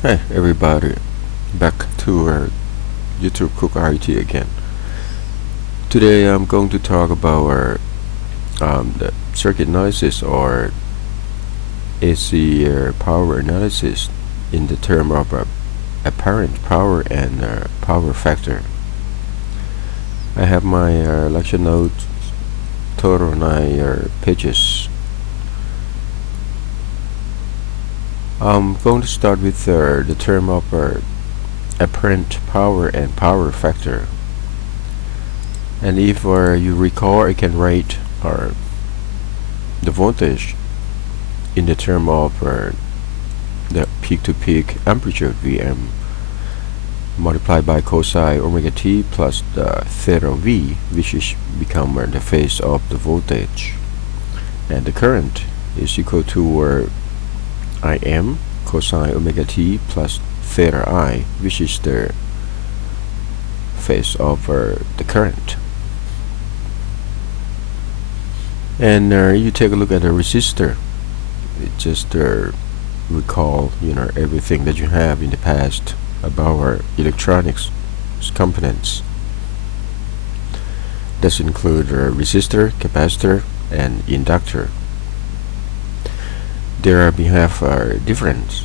Hey everybody, back to our YouTube Cook IT again. Today I'm going to talk about the circuit analysis or AC power analysis in the term of apparent power and power factor. I have my lecture notes, total 9 pages. I'm going to start with the term of apparent power and power factor. And if you recall, I can write the voltage in the term of the peak-to-peak amplitude Vm multiplied by cosine omega t plus the theta V, which is become the phase of the voltage, and the current is equal to Im cosine omega t plus theta I, which is the phase of the current. And you take a look at the resistor. It just recall everything that you have in the past about our electronics components. This include resistor, capacitor, and inductor. Their behalf are different.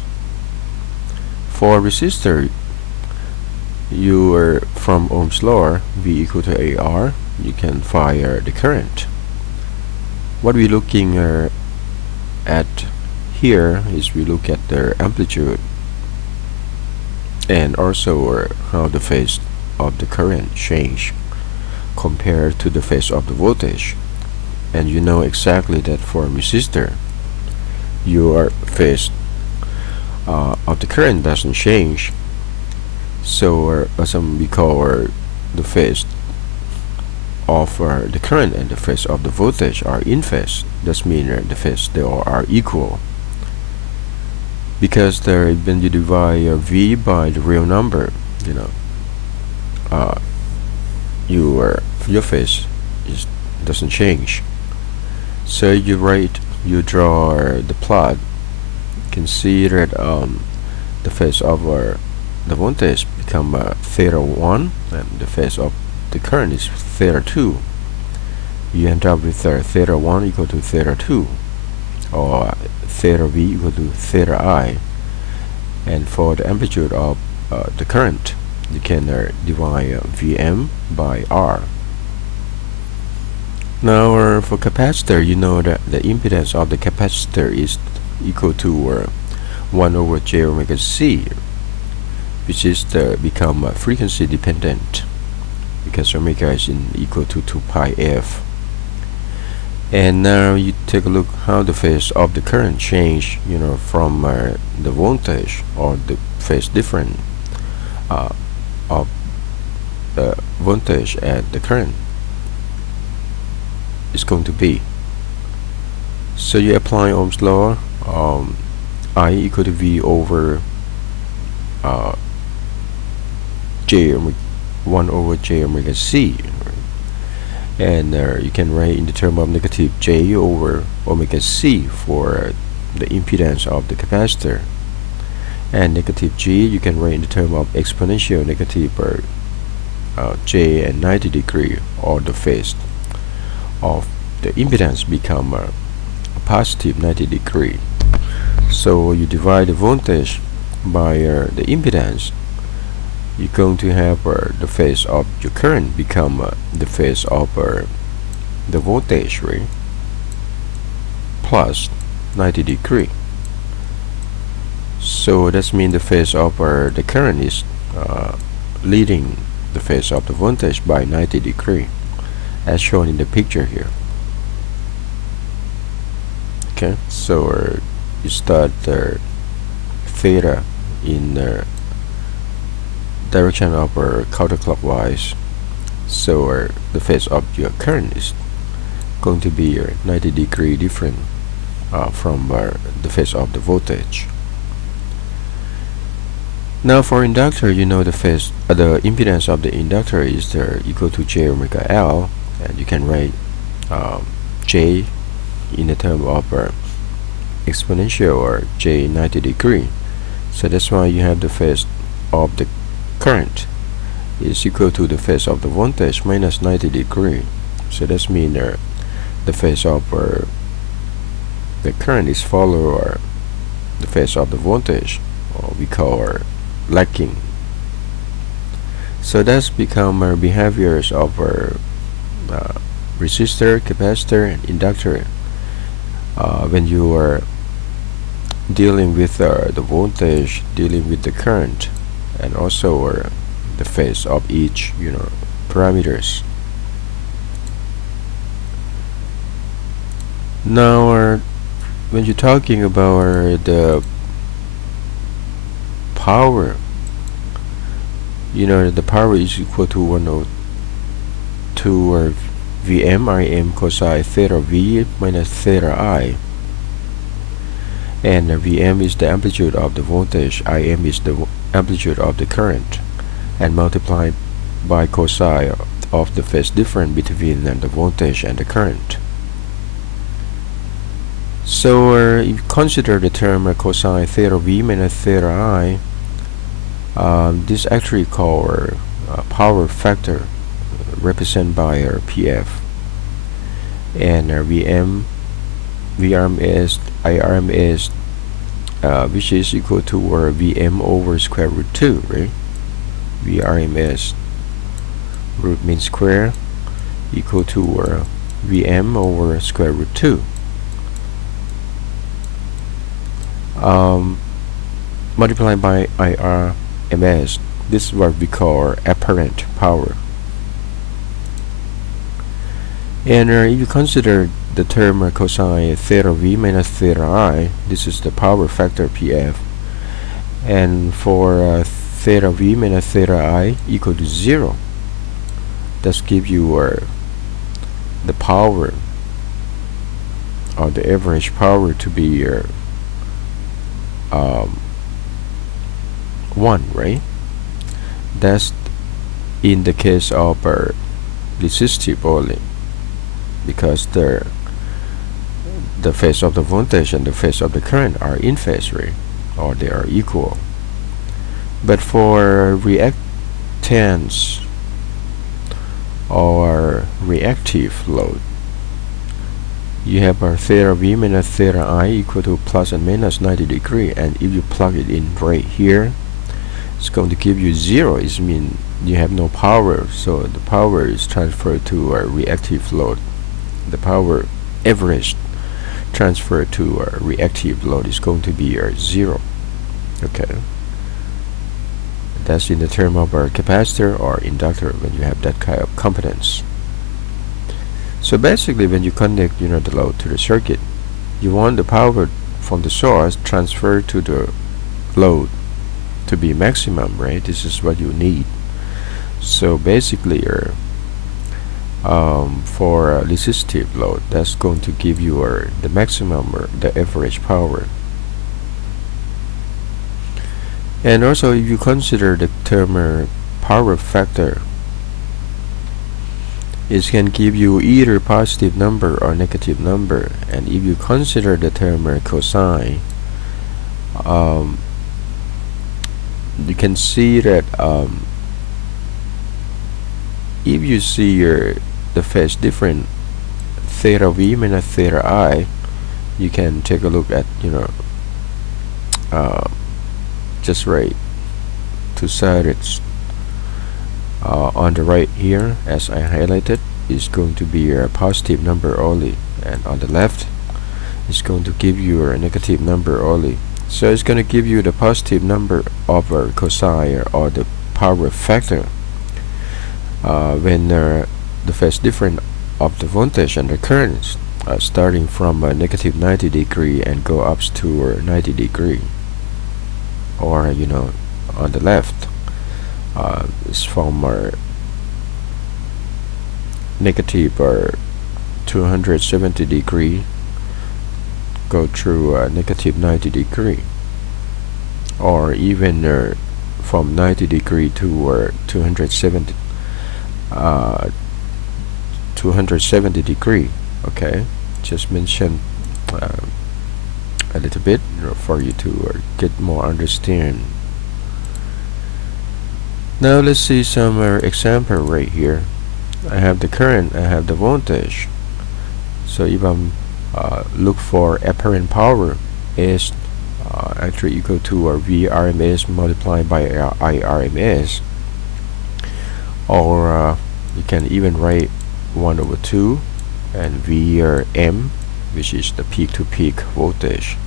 For resistor, you are from Ohm's law, V equal to AR, you can fire the current. What we're looking at here is we look at the amplitude and also how the phase of the current change compared to the phase of the voltage. And you know exactly that for a resistor, your phase of the current doesn't change. So as we call the phase of the current and the phase of the voltage are in phase. That means the phase they all are equal. Because when you divide V by the real number, your phase doesn't change. So you draw the plot. You can see that the phase of the voltage become theta 1, and the phase of the current is theta 2. You end up with theta 1 equal to theta 2, or theta V equal to theta I. And for the amplitude of the current, you can divide Vm by R. Now for capacitor, you know that the impedance of the capacitor is equal to 1 over j omega c, which is become frequency dependent, because omega is equal to 2 pi f. And now you take a look how the phase of the current change, from the voltage or the phase difference of the voltage and the current is going to be. So you apply Ohm's law, I equal to V over 1 over j omega c. And you can write in the term of negative j over omega c for the impedance of the capacitor, and negative g you can write in the term of exponential negative j and 90 degree, or the phase of the impedance become a positive 90 degree. So you divide the voltage by the impedance, you're going to have the phase of your current become the phase of the voltage, right, plus 90 degree. So that means the phase of the current is leading the phase of the voltage by 90 degree, as shown in the picture here. Okay, so you start theta in direction of counterclockwise, so the phase of your current is going to be 90 degree different from the phase of the voltage. Now for inductor, you know the impedance of the inductor is equal to j omega L, and you can write j in the term of exponential or j 90 degree. So that's why you have the phase of the current is equal to the phase of the voltage minus 90 degree. So that's mean the phase of the current is follow the phase of the voltage, or we call lagging. So that's become our behaviors of our resistor, capacitor, and inductor when you are dealing with the voltage, dealing with the current, and also the phase of each parameters. Now when you're talking about the power, the power is equal to 102 Vm Im cosine theta V minus theta I, and Vm is the amplitude of the voltage, Im is the amplitude of the current, and multiplied by cosine of the phase difference between the voltage and the current. So if you consider the term cosine theta V minus theta I, this actually called power factor, represented by PF, and Vm, Vrms, Irms, which is equal to Vm over square root 2, right? Vrms, root means square, equal to Vm over square root 2. Multiplied by Irms. This is what we call apparent power. And if you consider the term cosine theta V minus theta I, this is the power factor PF, and for theta V minus theta I equal to 0, that gives you the power, or the average power, to be 1, right? That's in the case of resistive only, because the phase of the voltage and the phase of the current are in phase, right? Or they are equal. But for reactance or reactive load, you have our theta V minus theta I equal to plus and minus 90 degree, and if you plug it in right here, it's going to give you 0. It means you have no power, so the power is transferred to a reactive load. The power average transferred to a reactive load is going to be 0. Okay, that's in the term of our capacitor or inductor when you have that kind of competence. So basically, when you connect the load to the circuit, you want the power from the source transferred to the load to be maximum, right? This is what you need. So basically for a resistive load, that's going to give you the maximum or the average power. And also, if you consider the term power factor, it can give you either positive number or negative number. And if you consider the term cosine, you can see that if you see the phase difference theta V minus theta I, you can take a look at just right two sides. On the right here, as I highlighted, is going to be a positive number only, and on the left is going to give you a negative number only. So it's going to give you the positive number of cosine or the power factor when the phase difference of the voltage and the currents starting from negative 90 degree and go up to 90 degree, or on the left is from negative 270 degree go through negative 90 degree, or even from 90 degree to 270 degree. Okay, just mention a little bit, for you to get more understand. Now let's see some example right here. I have the current, I have the voltage. So if I'm look for apparent power is actually equal to VRMS multiplied by IRMS, or you can even write 1 over 2 and Vm, which is the peak-to-peak voltage,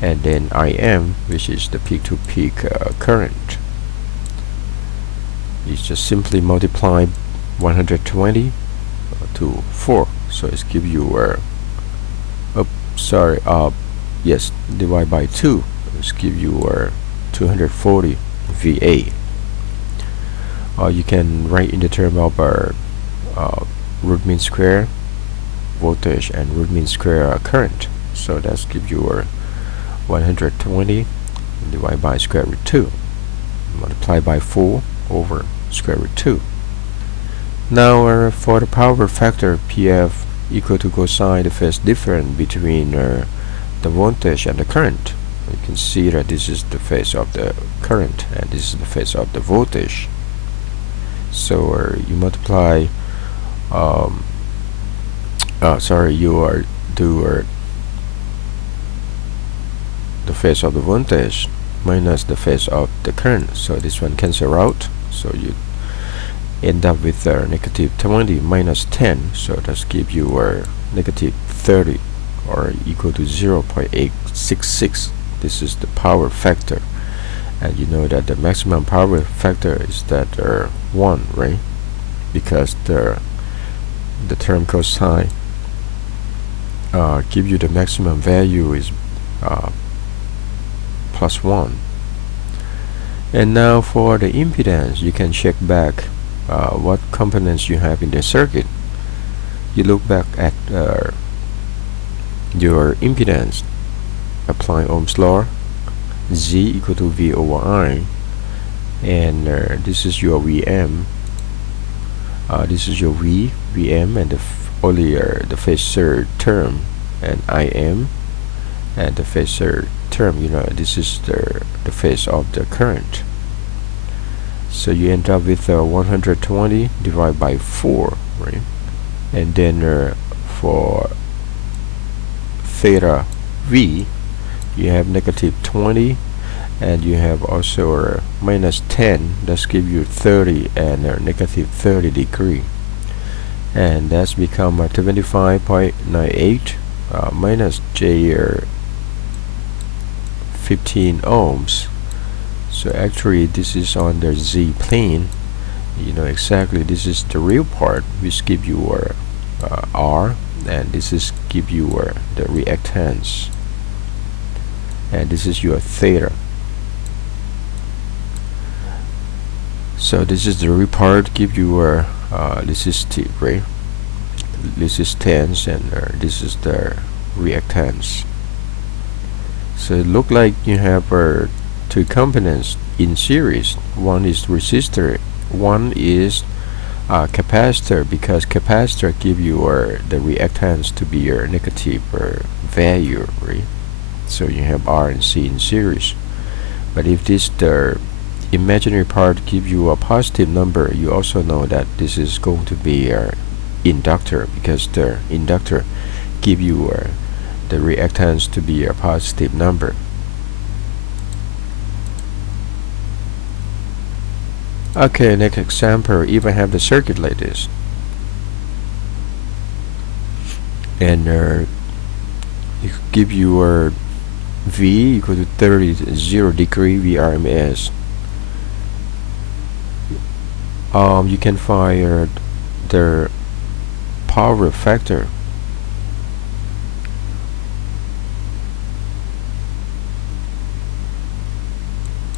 and then Im, which is the peak-to-peak current. You just simply multiply 120 to 4, so it's give you yes, divide by 2, it's give you 240 VA. You can write in the term of root mean square voltage and root mean square current. So that's give you 120 divided by square root 2 multiplied by 4 over square root 2. Now for the power factor PF equal to cosine the phase difference between the voltage and the current. You can see that this is the phase of the current and this is the phase of the voltage. So you multiply you do the phase of the voltage minus the phase of the current, so this one cancel out, so you end up with negative 20 minus 10, so that's give you negative 30, or equal to 0.866. This is the power factor, and you know that the maximum power factor is that 1, right? Because the term cosine give you the maximum value is plus 1. And now for the impedance, you can check back what components you have in the circuit. You look back at your impedance, apply Ohm's law, Z equal to V over I, and this is your Vm, this is your Vm, and only the phasor term, and Im, and the phasor term, you know, this is the phase of the current. So you end up with 120 divided by 4, right? And then for theta V, you have negative 20, and you have also minus 10. That's give you 30 and negative 30 degree, and that's become 25.98 minus J 15 ohms. So actually this is on the Z plane, you know exactly. This is the real part, which give you R, and this is give you the reactance, and this is your theta. So this is the real part, give you this is T, right? This is tens, and this is the reactance. So it look like you have two components in series. One is resistor, one is capacitor, because capacitor give you the reactance to be a negative value, right? So you have R and C in series. But if this the imaginary part give you a positive number, you also know that this is going to be inductor, because the inductor give you the reactance to be a positive number. Okay, next example, if I have the circuit like this, and it give you V equal to 0 degree VRMS. You can find the power factor,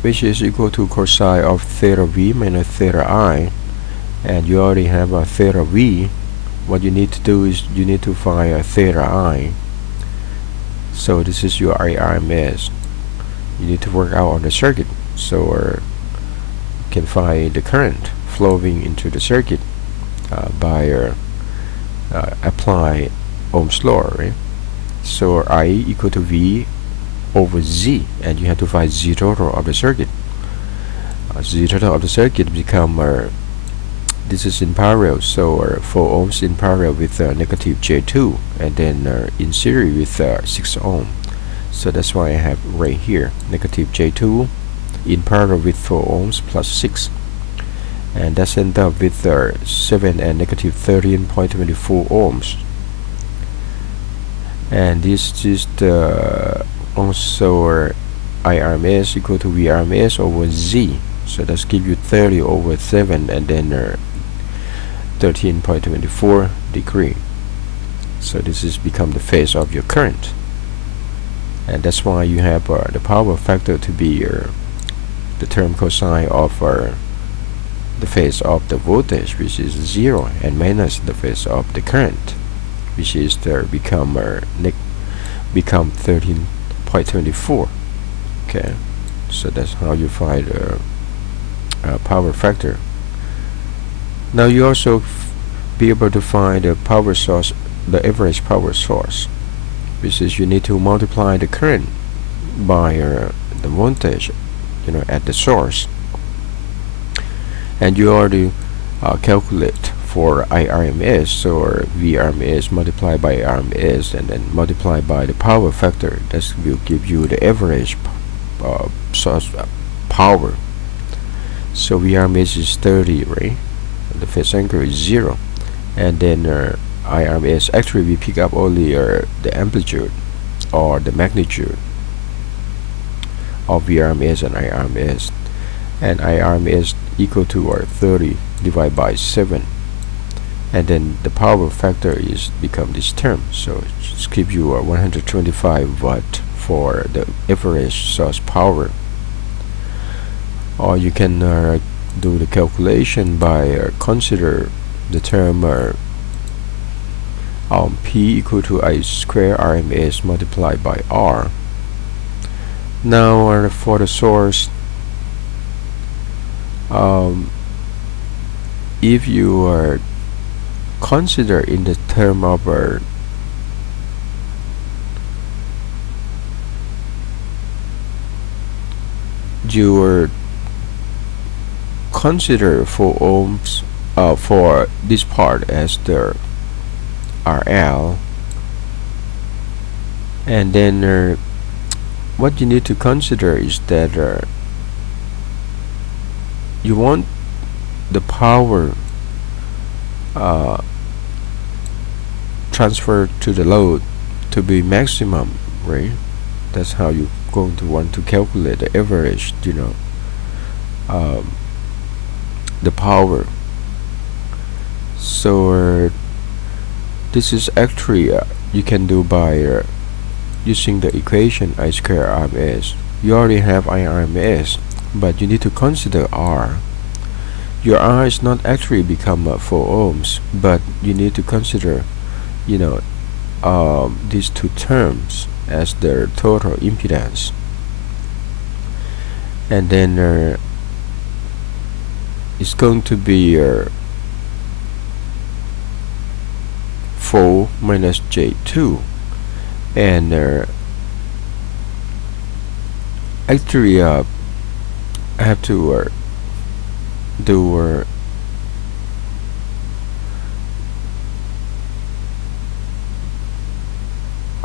which is equal to cosine of theta V minus theta I, and you already have a theta V. What you need to do is you need to find a theta I. So this is your IRMS. You need to work out on the circuit, so you can find the current flowing into the circuit by apply Ohm's law, right? So I equal to V over Z, and you have to find Z total of the circuit. Z total of the circuit become this is in parallel, so 4 ohms in parallel with negative J2, and then in series with 6 ohm. So that's why I have right here negative J2 in parallel with 4 ohms plus 6, and that's end up with 7 and negative 13.24 ohms. And this is the also IRMS equal to VRMS over Z, so that's give you 30 over 7 and then 13.24 degree. So this is become the phase of your current, and that's why you have the power factor to be the term cosine of the phase of the voltage, which is 0, and minus the phase of the current, which is become 13.24. Okay, so that's how you find power factor. Now you also be able to find the power source, the average power source, which is you need to multiply the current by the voltage, at the source, and you already calculate for IRMS, so VRMS multiplied by RMS and then multiplied by the power factor. That will give you the average source power. So VRMS is 30, right? The phase angle is 0, and then IRMS, actually we pick up only the amplitude or the magnitude of VRMS and IRMS, and IRMS equal to 30 divided by 7, and then the power factor is become this term, so it just gives you 125 watt for the average source power. Or you can do the calculation by consider the term P equal to I square RMS multiplied by R. Now for the source, if you consider in the term of you consider 4 ohms for this part as the RL, and then what you need to consider is that you want the power transfer to the load to be maximum, right? That's how you're going to want to calculate the average, the power. So this is actually you can do by using the equation I square RMS. You already have IRMS, but you need to consider R. Your R is not actually become 4 ohms, but you need to consider these two terms as their total impedance, and then it's going to be 4 minus J2, and actually I have to do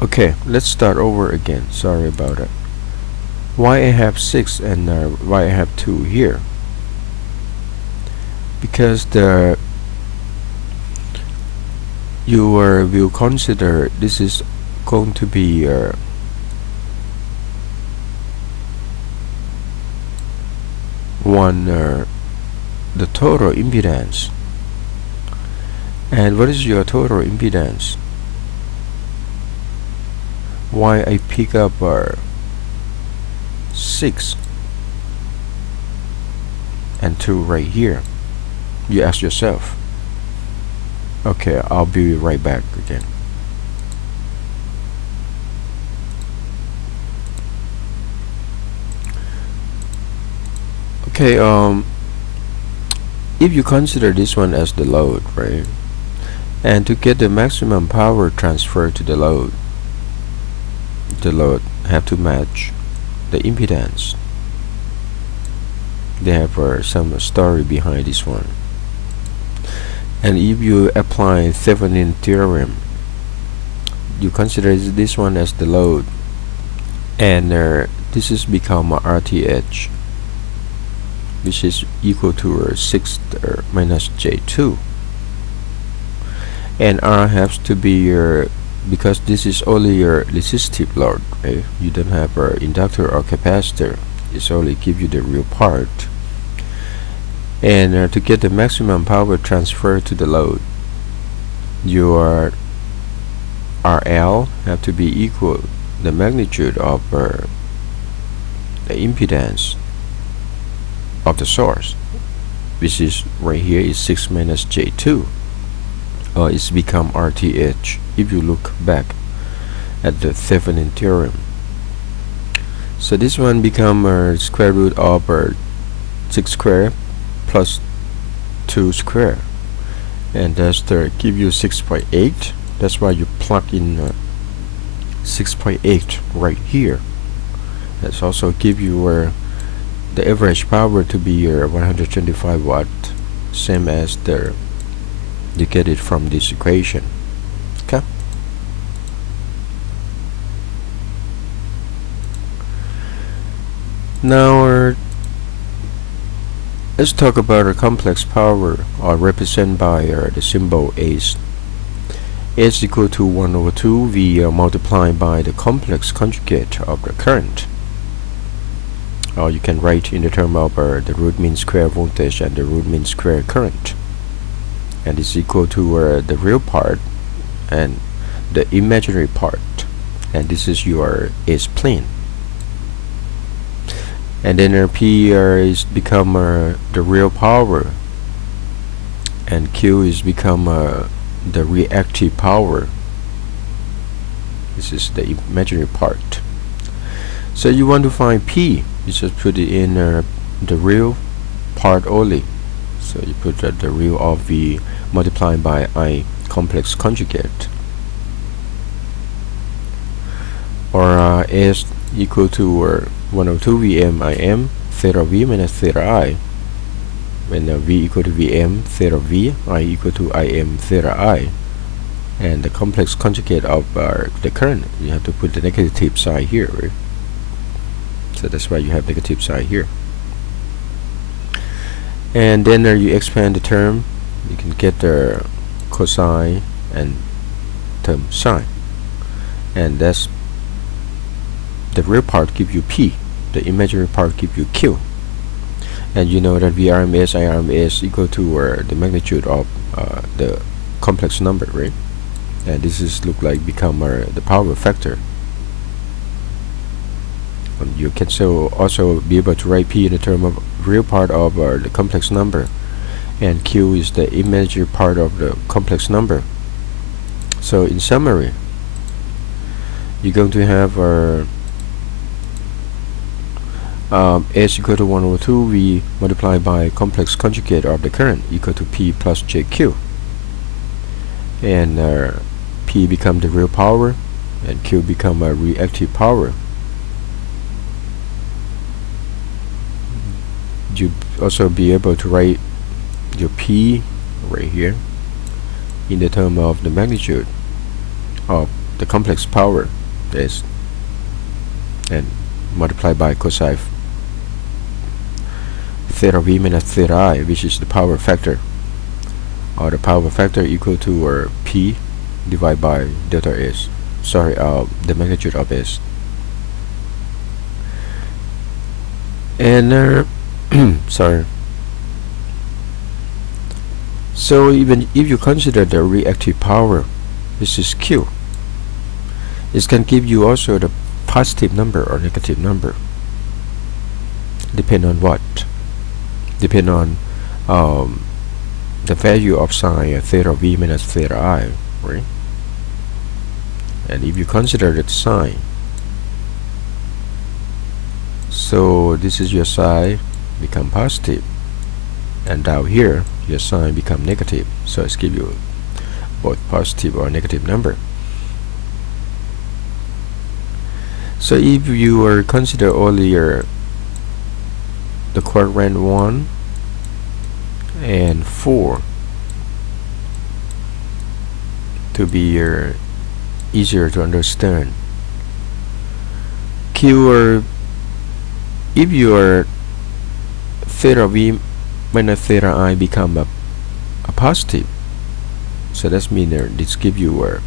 okay, let's start over again. Sorry about it. Why I have 6 and why I have 2 here? Because you will consider this is going to be the total impedance. And what is your total impedance? Why I pick up 6 and 2 right here? You ask yourself. Okay, I'll be right back again. Okay, if you consider this one as the load, right? And to get the maximum power transfer to the load have to match the impedance. They have some story behind this one. And if you apply Thevenin Theorem, you consider this one as the load, and this is become RTH, which is equal to 6 minus J2, and R has to be because this is only your resistive load, right? You don't have inductor or capacitor. It's only give you the real part. And to get the maximum power transfer to the load, your RL have to be equal the magnitude of the impedance of the source, which is right here is 6 minus J2, or it's become RTH if you look back at the Thevenin theorem. So this one become square root of 6 square plus 2 square, and that's give you 6.8. That's why you plug in 6.8 right here. That's also give you the average power to be 125 watt, same as you get it from this equation. Okay. Now let's talk about a complex power, or represented by the symbol S. S equal to 1 over 2 V multiplied by the complex conjugate of the current. Or you can write in the term of the root mean square voltage and the root mean square current. And it's equal to the real part and the imaginary part. And this is your S plane. And then P is become the real power, and Q is become the reactive power. This is the imaginary part. So you want to find P, you just put it in the real part only. So you put the real of V multiplied by I complex conjugate, or S equal to 1 over 2 Vm Im theta V minus theta I, when V equal to Vm theta V, I equal to Im theta I, and the complex conjugate of the current, you have to put the negative side here, right? So that's why you have negative side here. And then you expand the term, you can get the cosine and term sine, and that's the real part give you P, the imaginary part give you Q. And you know that Vrms, Irms equal to the magnitude of the complex number, right? And this is look like become the power factor. You can also be able to write P in the term of real part of the complex number, and Q is the imaginary part of the complex number. So in summary, you're going to have S equal to 1 over 2 V multiplied by complex conjugate of the current equal to P plus JQ, and P become the real power and Q become a reactive power. You also be able to write your P right here in the term of the magnitude of the complex power S, and multiplied by cosine theta V minus theta I, which is the power factor, or the power factor equal to P divided by delta S, sorry, the magnitude of S. And sorry. So even if you consider the reactive power, this is Q, it can give you also the positive number or negative number, depend on what? Depend on the value of sine theta V minus theta I, right? And if you consider the sine, so this is your sine become positive, and down here your sine become negative, so it's give you both positive or negative number. So if you are consider only the quadrant 1 and 4 to be easier to understand, if your theta v minus theta I become a positive, so that's mean this give you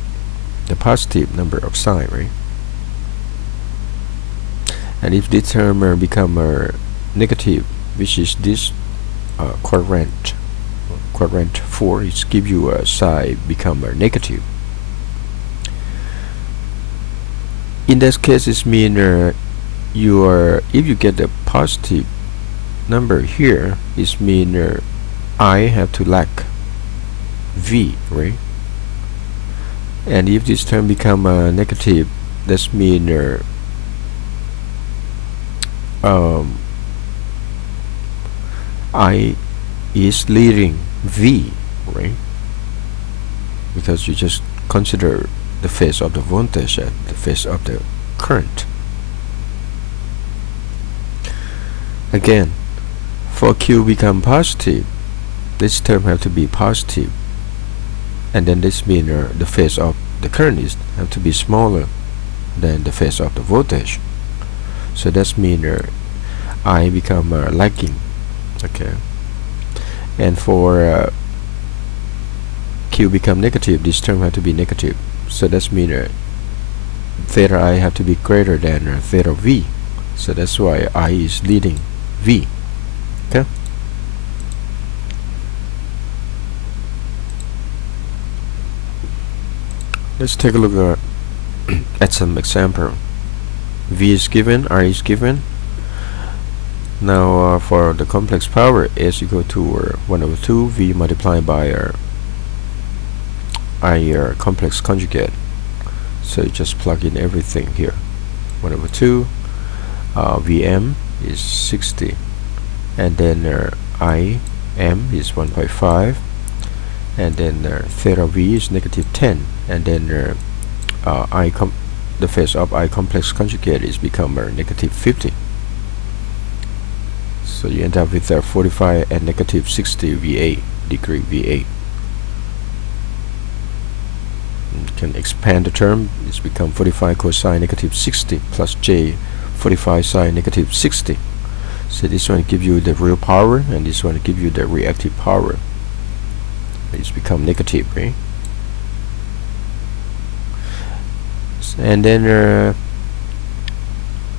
the positive number of psi, right? And if this term become negative, which is this quadrant 4, it give you a psi become negative. In this case, it mean if you get a positive number here, it mean I have to lack v, right? And if this term become negative, that's mean I is leading v, right? Because you just consider the phase of the voltage and the phase of the current. Again, for Q become positive, this term have to be positive, and then this means the phase of the current is have to be smaller than the phase of the voltage. So that's mean I become lagging. Okay. And for Q become negative, this term have to be negative. So that's mean theta I have to be greater than theta V. So that's why I is leading V. Okay. Let's take a look at some example. V is given, I is given. Now for the complex power, S equal to 1/2 V multiplied by I complex conjugate. So you just plug in everything here. 1/2 Vm is 60, and then Im is 1.5, and then theta V is -10, and then the phase of I complex conjugate is become -50. So you end up with 45 and -60 VA degree VA. You can expand the term. It's become 45 cosine -60 plus J 45 sine -60. So this one give you the real power, and this one give you the reactive power. It's become negative, right? And then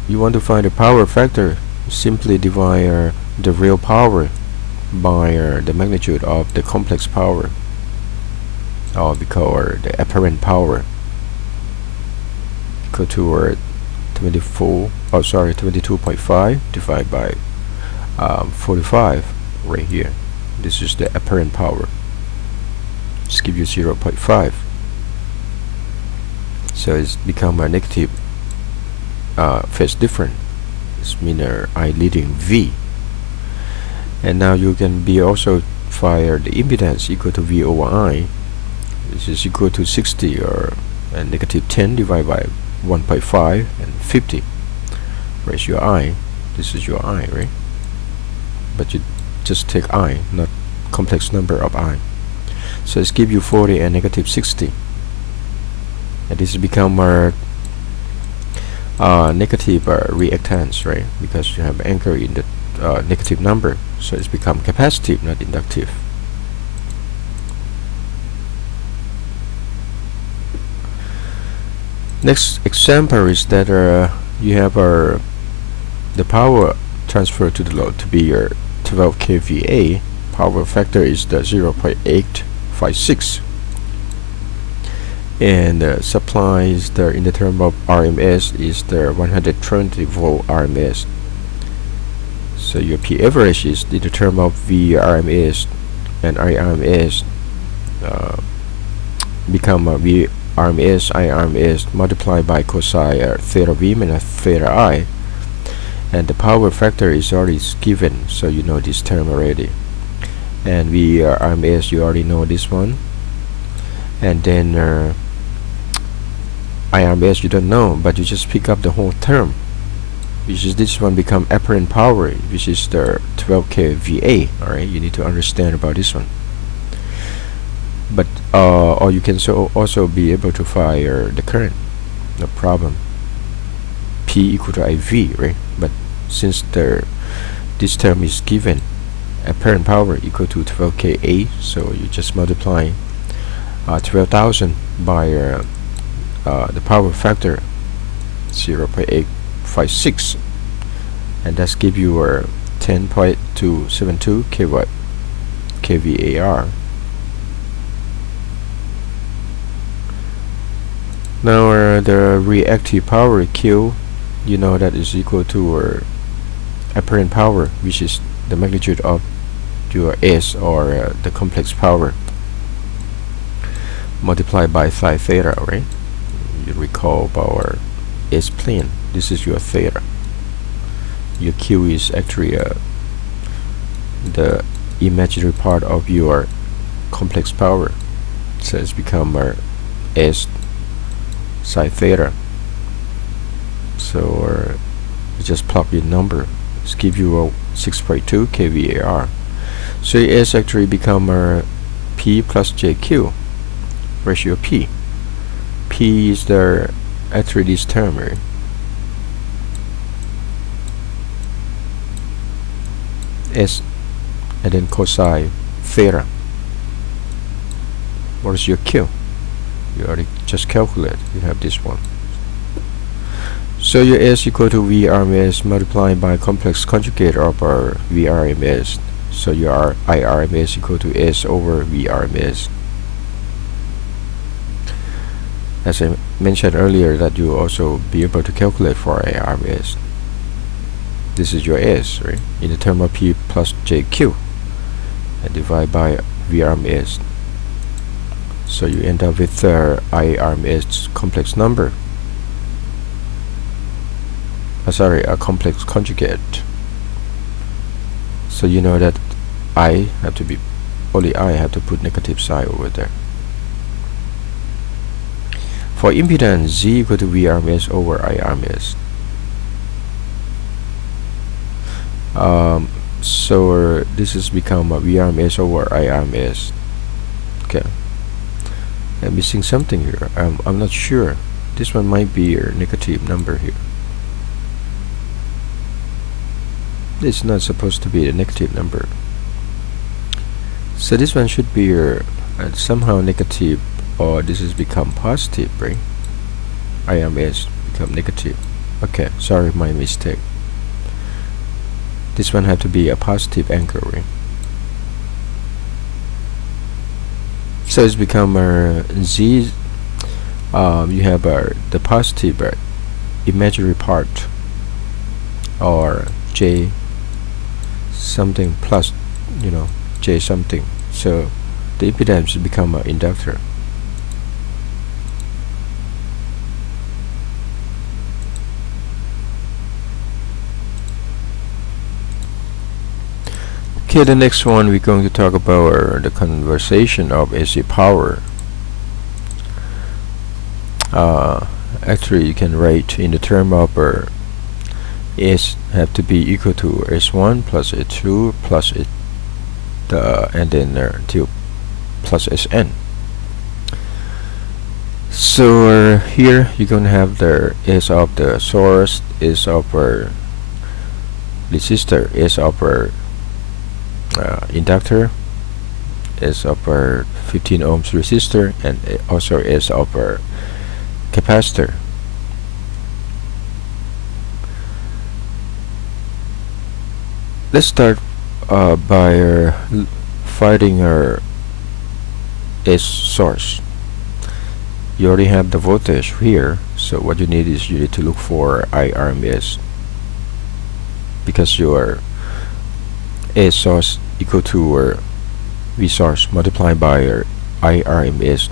you want to find the power factor. Simply divide the real power by the magnitude of the complex power, or we call the apparent power, equal to 22.5 divided by 45 right here. This is the apparent power. Just give you 0.5. So it's become a negative phase difference. It's mean I leading V. And now you can be also fire the impedance equal to V over I. This is equal to 60 or -10 divided by 1.5 and 50. Where's your I? This is your I, right? But you just take I, not complex number of I. So it's give you 40 and -60. And this become our negative reactance, right? Because you have anchor in the negative number, so it's become capacitive, not inductive. Next example is that you have the power transfer to the load to be 12 kVA. Power factor is the 0.856, and supply is in the term of RMS is the 120 volt RMS. So your P average is in the term of VRMS, and IRMS become VRMS IRMS multiplied by cosine theta V minus theta I, and the power factor is already given, so you know this term already. And VRMS, you already know this one. And then IRMS you don't know, but you just pick up the whole term, which is this one become apparent power, which is the 12 kVA. Alright, you need to understand about this one. But or you can also be able to fire the current, no problem. P equal to IV, right? But since this term is given, apparent power equal to 12 kA, so you just multiply 12,000 by the power factor 0.856, and that's give you 10.272 kVAR. Now the reactive power Q, you know that is equal to apparent power, which is the magnitude of your S, or the complex power, multiplied by psi theta, right? You recall our S plane. This is your theta. Your Q is actually the imaginary part of your complex power, so it's become S psi theta. So you just plug in number, it's give you a 6.2 kVAR. So S actually become P plus JQ ratio P. P is the actually this term, right? S and then cosine theta. What is your Q? You already just calculate. You have this one. So your S equal to VRMS multiplied by complex conjugate of our VRMS. So your IRMS equal to S over VRMS. As I mentioned earlier, that you also be able to calculate for IRMS. This is your S, right? In the term of P plus JQ, and divide by VRMS. So you end up with IRMS complex number. Sorry, a complex conjugate. So you know that I have to be, only I have to put negative sign over there. For impedance, Z equal to VRMS over IRMS. So this has become a VRMS over IRMS. Okay, I'm missing something here. I'm not sure. This one might be a negative number here. It's not supposed to be a negative number. So this one should be somehow negative, or this has become positive, right? IRMS become negative. Okay, sorry, my mistake. This one had to be a positive angle, right? So it's become Z. You have the positive imaginary part, or J something plus, you know, J something. So the impedance become an inductor. Okay, the next one we're going to talk about the conversion of AC power. Actually, you can write in the term of S have to be equal to S1 plus S2 plus and then till plus Sn. So here you're going to have the S of the source, S of resistor, S of inductor, S of 15 ohms resistor, and also S of capacitor. Let's start by finding our S source. You already have the voltage here, so what you need is you need to look for IRMS, because your S source equal to V source multiplied by IRMS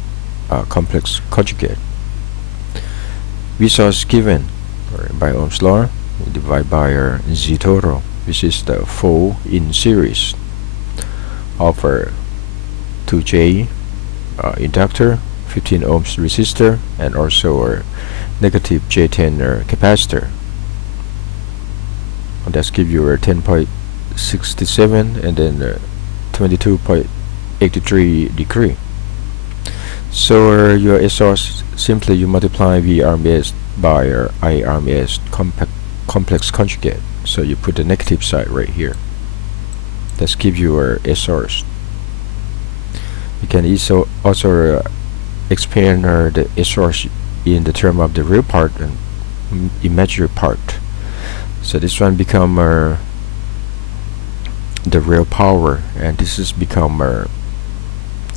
complex conjugate. V source given by Ohm's law, we divide by Z total, which is the full in series of 2J inductor, 15 ohms resistor, and also negative J10 capacitor. And that's give you a 10.67 and then 22.83 degree. So your SR simply you multiply VRMS by IRMS complex conjugate. So you put the negative side right here. That's give you SRs. You can also expand the SRs in the term of the real part and imaginary part. So this one become the real power, and this is become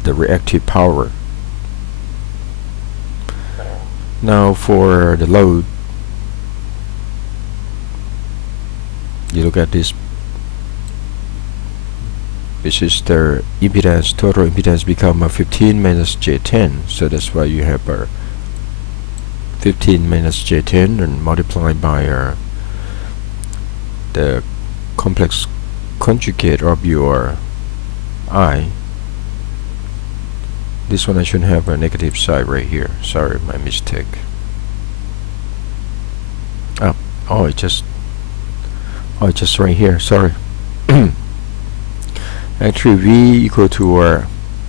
the reactive power. Now for the load, you look at this. This is the impedance, total impedance become 15 minus J10. So that's why you have 15 minus J10 and multiplied by the complex conjugate of your I. This one I should have a negative side right here. Sorry, my mistake. It's just right here. Sorry. Actually, V equal to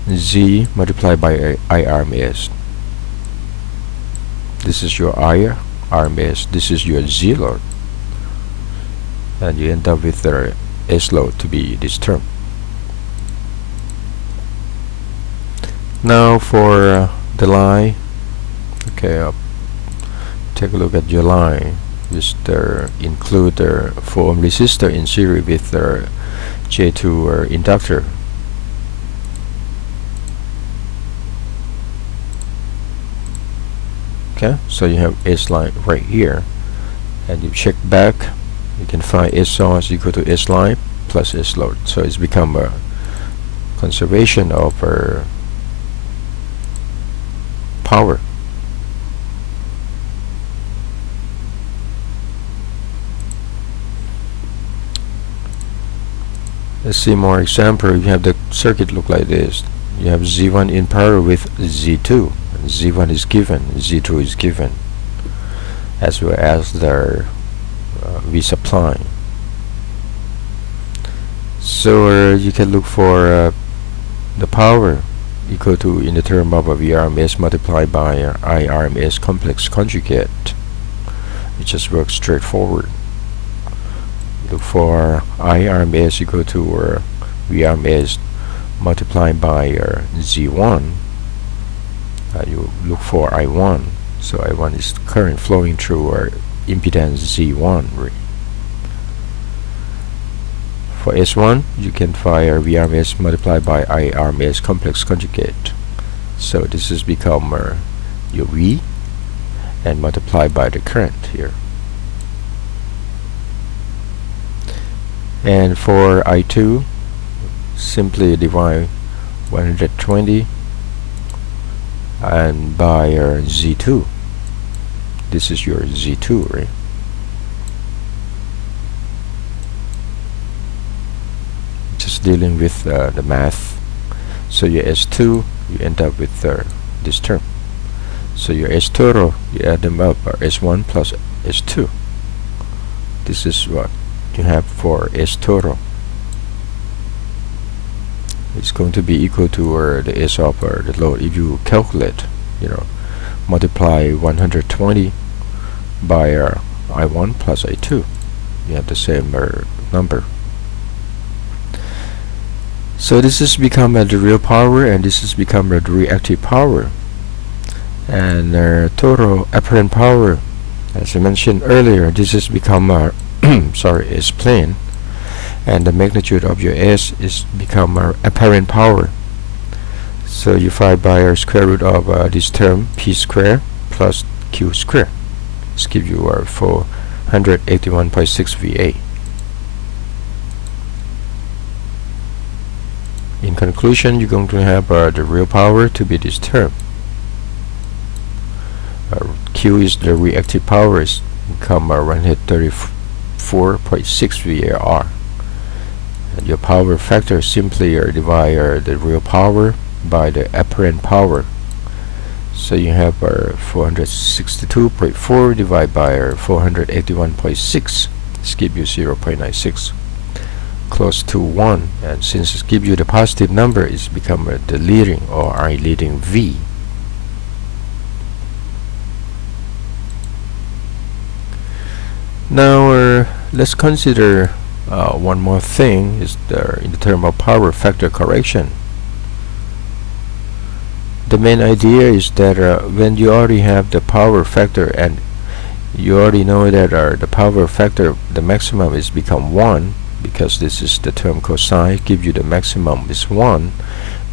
Z multiplied by IRMS. This is your IRMS. This is your Z load, and you end up with the S load to be this term. Now for the line, okay, take a look at your line. Just include the 4 ohm resistor in series with the J2 inductor. Okay, so you have S line right here, and you check back, you can find S source equal to S line plus S load. So it's become a conservation of power. Let's see more example. You have the circuit look like this. You have Z1 in parallel with Z2. Z1 is given, Z2 is given, as well as the V supply. So you can look for the power equal to, in the term of a VRMS multiplied by IRMS complex conjugate. It just works straightforward. Look for IRMS equal to VRMS multiplied by Z1. You look for I1. So I1 is current flowing through impedance Z1. For S1, you can find VRMS multiplied by IRMS complex conjugate. So this has become your V and multiplied by the current here. And for I2, simply divide 120 and by Z2. This is your Z2, right? Just dealing with the math. So your S2, you end up with this term. So your S total, you add them up, are S1 plus S2. This is what you have for S total. It's going to be equal to the S of the load. If you calculate, multiply 120 by I1 plus I2, you have the same number. So this has become the real power, and this has become the reactive power. And total apparent power, as I mentioned earlier, this has become S plane, and the magnitude of your S is become apparent power. So you find by square root of this term, P square plus Q square. This gives you 481.6 VA. In conclusion, you're going to have the real power to be this term. Q is the reactive power, is become 134.6 VAR. And your power factor simply divide the real power by the apparent power. So you have our 462.4 divided by our 481.6. This gives you 0.96, close to 1, and since it gives you the positive number, it's become the leading or I leading V. Now let's consider one more thing is in the term of power factor correction. The main idea is that when you already have the power factor and you already know that the power factor, the maximum is become 1, because this is the term cosine, give you the maximum is 1.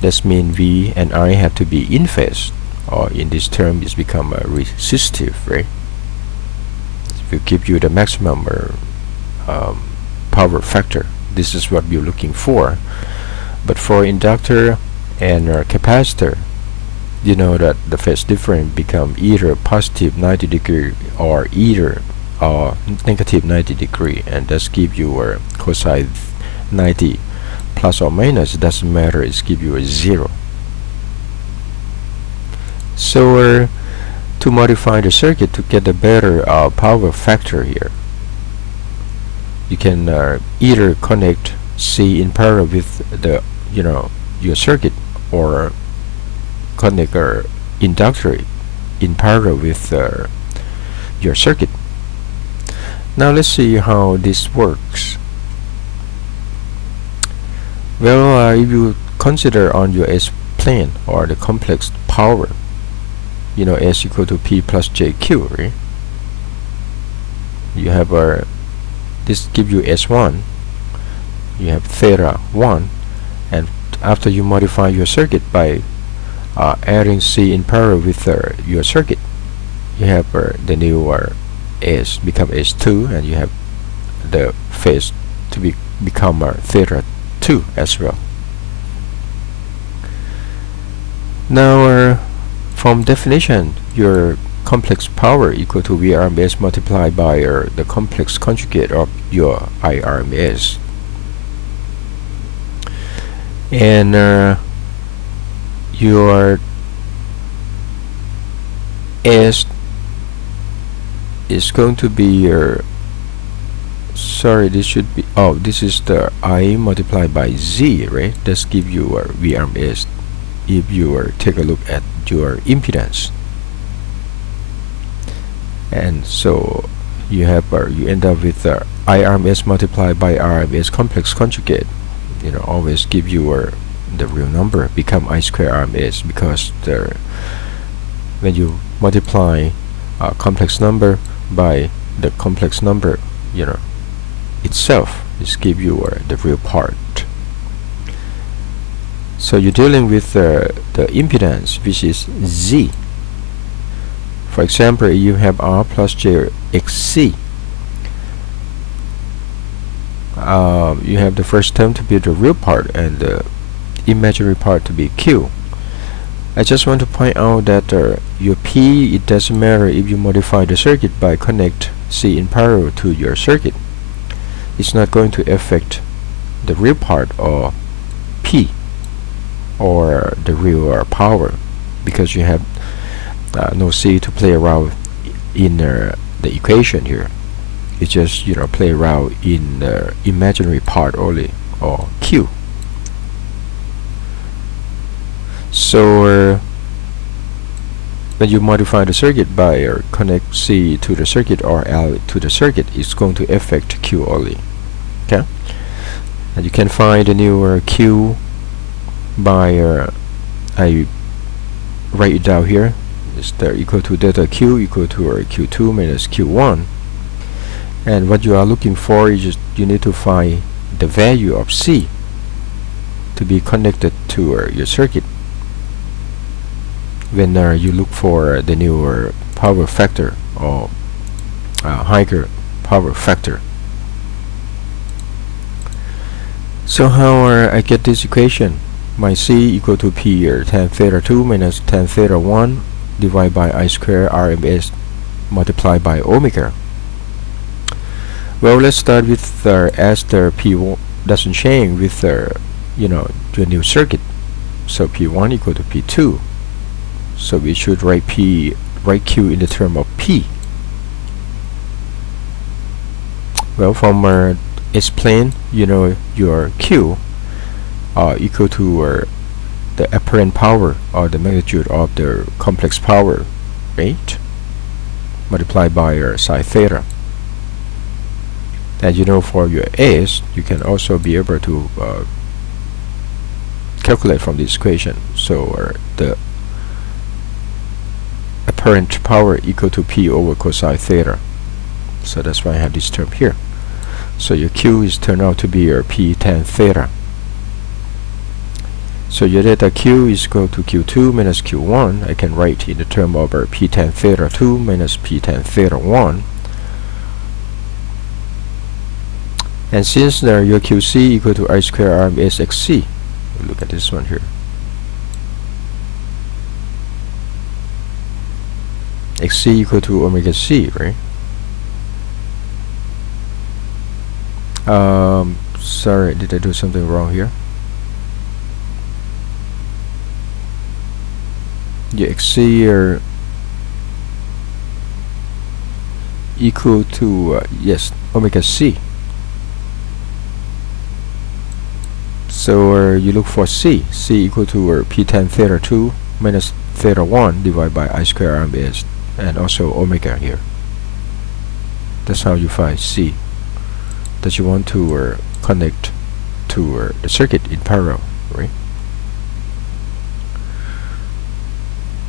That means V and I have to be in phase, or in this term is become resistive, right? If you give you the maximum power factor, this is what you're looking for. But for inductor and capacitor, you know that the phase difference become either positive 90 degree or either negative 90 degree, and that's give you a cosine 90 plus or minus, it doesn't matter, it's give you a 0. So to modify the circuit to get a better power factor here, you can either connect C in parallel with the your circuit, or connect inductor in parallel with your circuit. Now let's see how this works. Well, if you consider on your S plane or the complex power, S equal to P plus JQ, right? You have this give you S1, you have theta 1, and after you modify your circuit by adding C in parallel with your circuit, you have the new S become S2, and you have the phase to become theta 2 as well. Now from definition, your complex power equal to VRMS multiplied by the complex conjugate of your IRMS, and your S is going to be this should be, this is the I multiplied by Z, right? That's give you VRMS if you take a look at your impedance. And so you have you end up with IRMS multiplied by RMS complex conjugate, always give you the real number become I square RMS, because when you multiply a complex number by the complex number itself, is give you the real part. So you're dealing with the impedance, which is Z. For example, you have R plus J XC. You have the first term to be the real part and the imaginary part to be Q. I just want to point out that your P, it doesn't matter if you modify the circuit by connect C in parallel to your circuit. It's not going to affect the real part or P or the real power, because you have no C to play around in the equation here. It's just play around in the imaginary part only, or Q. So when you modify the circuit by connect C to the circuit or L to the circuit, it's going to affect Q only. Okay, and you can find the new Q by I write it down here. It's equal to delta Q equal to Q2 minus Q1, and what you are looking for is just you need to find the value of C to be connected to your circuit when you look for the new power factor or higher power factor. So how I get this equation? My C equal to P tan theta 2 minus tan theta 1 divided by I square RMS multiplied by omega. Well, let's start with as the P1 doesn't change with the new circuit, so P1 equal to P2. So we should write Q in the term of P. Well, from its plane, you know your Q equal to the apparent power or the magnitude of the complex power, right? Multiplied by sine theta. And you know for your S, you can also be able to calculate from this equation. So the apparent power equal to P over cosine theta. So that's why I have this term here. So your Q is turned out to be your P tan theta. So your delta Q is equal to Q2 minus Q1. I can write in the term of P tan theta 2 minus P tan theta 1. And since your QC equal to I square RMS XC, look at this one here. XC equal to omega C, right? Sorry, did I do something wrong here? Yeah, XC are equal to yes, omega C. So you look for C equal to P tan theta 2 minus theta 1 divided by I square RMS, and also omega here. That's how you find C that you want to connect to the circuit in parallel, right?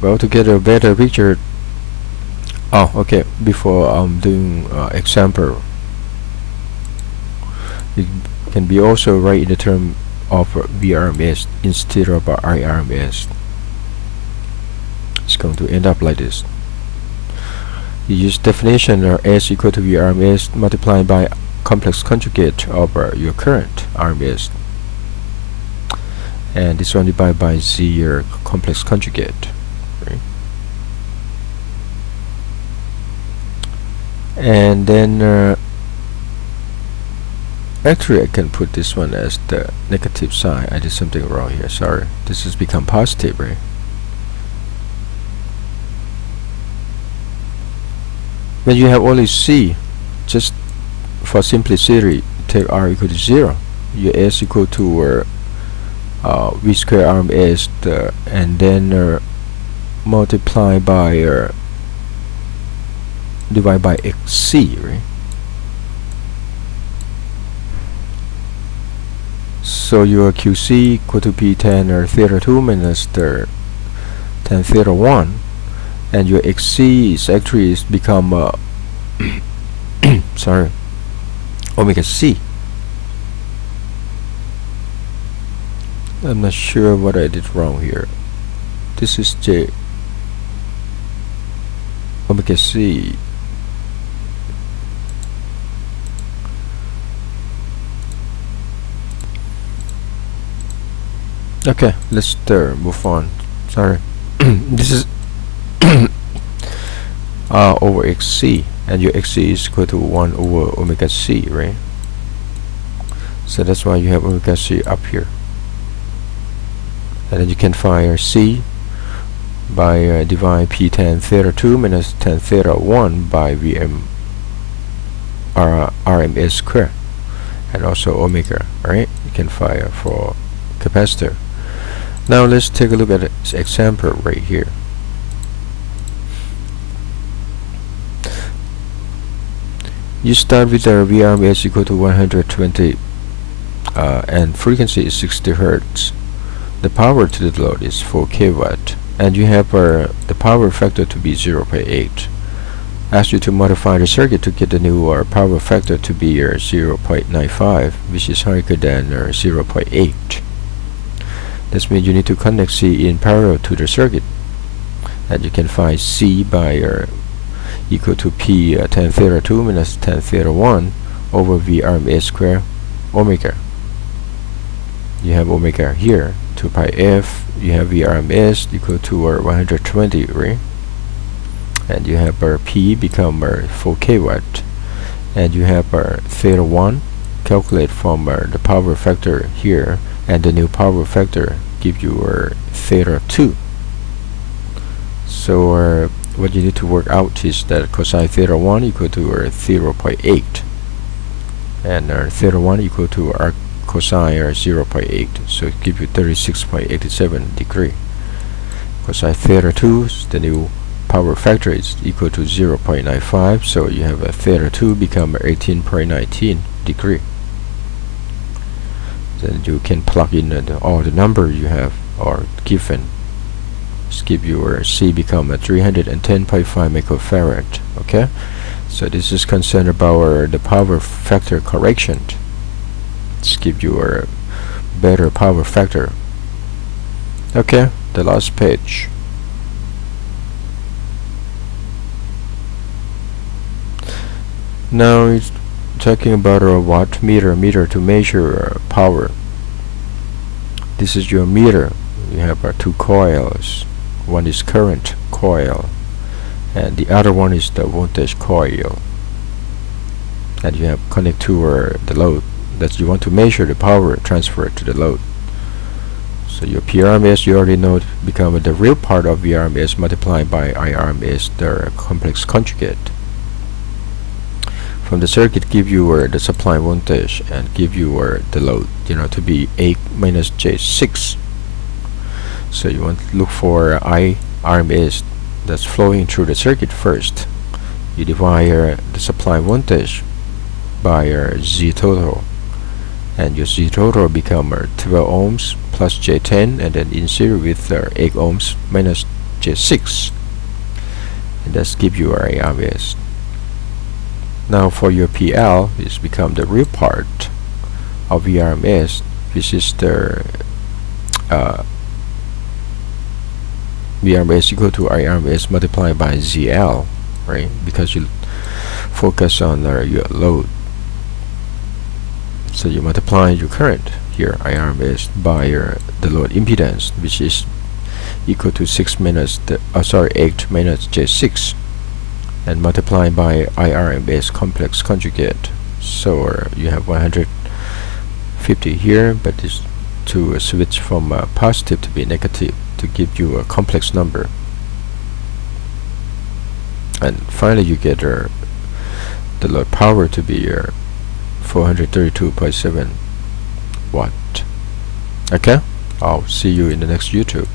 Well, to get a better picture, okay, before doing example, it can be also write in the term of VRMS instead of IRMS. It's going to end up like this. You use definition S equal to VRMS multiplied by complex conjugate of your current RMS, and this one divided by Z complex conjugate, right? And then actually I can put this one as the negative sign. I did something wrong here, sorry. This has become positive, right? When you have only C, just for simplicity, take R equal to 0. Your S equal to V square RMS, and then multiply by divide by XC, right? So your QC equal to P tan theta 2 minus the tan theta 1, and your XC is actually become sorry, omega C. I'm not sure what I did wrong here. This is J omega C. Okay, let's move on. Sorry. This is R over XC, and your XC is equal to 1 over omega C, right? So that's why you have omega C up here. And then you can find C by divide P tan theta 2 minus tan theta 1 by VM RMS square, and also omega, right? You can find for capacitor. Now let's take a look at this example right here. You start with a VRMS equal to 120 and frequency is 60 Hertz. The power to the load is 4 kW, and you have the power factor to be 0.8. Ask you to modify the circuit to get the new power factor to be 0.95, which is higher than 0.8. This means you need to connect C in parallel to the circuit, and you can find C by equal to P tan theta 2 minus tan theta 1 over V RMS square omega. You have omega here, 2 pi F. You have V RMS equal to 120, right? And you have P become 4 kW, and you have theta 1. Calculate from the power factor here, and the new power factor give you theta 2. So what you need to work out is that cosine theta 1 equal to 0.8, and theta 1 equal to arc cosine 0.8, so it gives you 36.87 degree. Cosine theta 2, the new power factor, is equal to 0.95, so you have a theta 2 become 18.19 degree. Then you can plug in all the numbers you have or given. Just give your C become a 310.5 microfarad. Okay, so this is concerned about the power factor correction. Let's give you a better power factor. Okay, the last page. Now it's talking about a watt meter to measure power. This is your meter. You have two coils. One is current coil, and the other one is the voltage coil. And you have connect to the load that you want to measure the power transfer to the load. So your PRMS, you already know, become the real part of VRMS multiplied by IRMS, the complex conjugate. From the circuit, give you the supply voltage and give you the load, to be 8 minus J6. So you want to look for IRMS that's flowing through the circuit first. You divide the supply voltage by Z total, and your Z total become 12 ohms plus J10, and then in series with 8 ohms minus J6, and that's give you IRMS. Now for your PL, it's become the real part of VRMS, which is the VRMS equal to IRMS multiplied by ZL, right? Because you focus on your load. So you multiply your current here, IRMS, by the load impedance, which is equal to 8 minus J6, and multiply by IRMS complex conjugate. So you have 150 here, but it's to switch from positive to be negative to give you a complex number. And finally you get the load power to be 432.7 watt. Okay, I'll see you in the next YouTube.